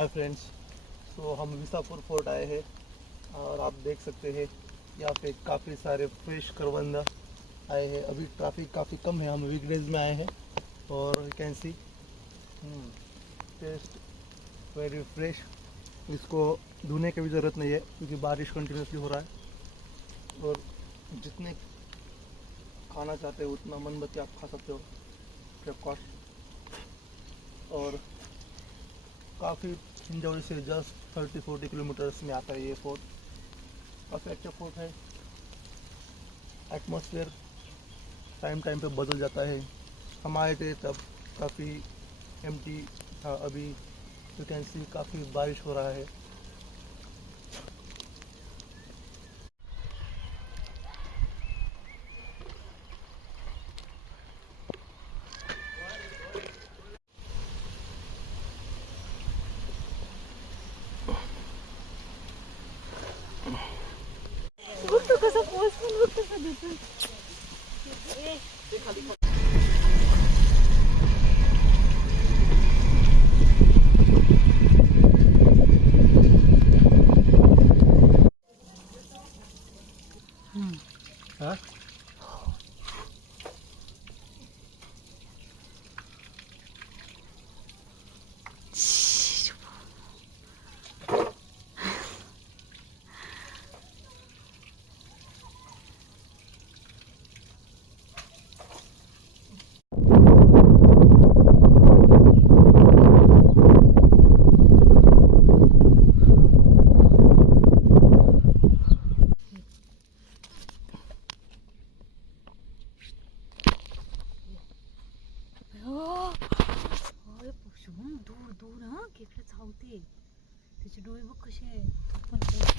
Hi friends. तो हम विसापुर फोर्ट आए हैं और आप देख सकते हैं यहाँ पे काफ़ी सारे फ्रेश करवंदा आए हैं। अभी ट्रैफिक काफ़ी कम है, हम वीकडेज में आए हैं और you can see taste very fresh. इसको धोने की भी ज़रूरत नहीं है क्योंकि बारिश कंटिन्यूसली हो रहा है और जितने खाना चाहते हो उतना मन बच्चे आप खा सकते हो फ्री ऑफ कॉस्ट। और काफ़ी हिंजौड़ी से जस्ट 30-40 किलोमीटर्स में आता है ये फोर्ट। काफ़ी अच्छा फोर्ट है। एटमॉस्फेयर टाइम टाइम पे बदल जाता है। हम आए थे तब काफ़ी एम्प्टी था, अभी यू कैन सी काफ़ी बारिश हो रहा है। बघ तो कसा पोस्ट पण बघ कसा देतो. हाँ? अरे पशू दूर दूर हा खेकडे चावते. त्याचे डोळे बघ कसे आहेत. तो पण पोहोचतो.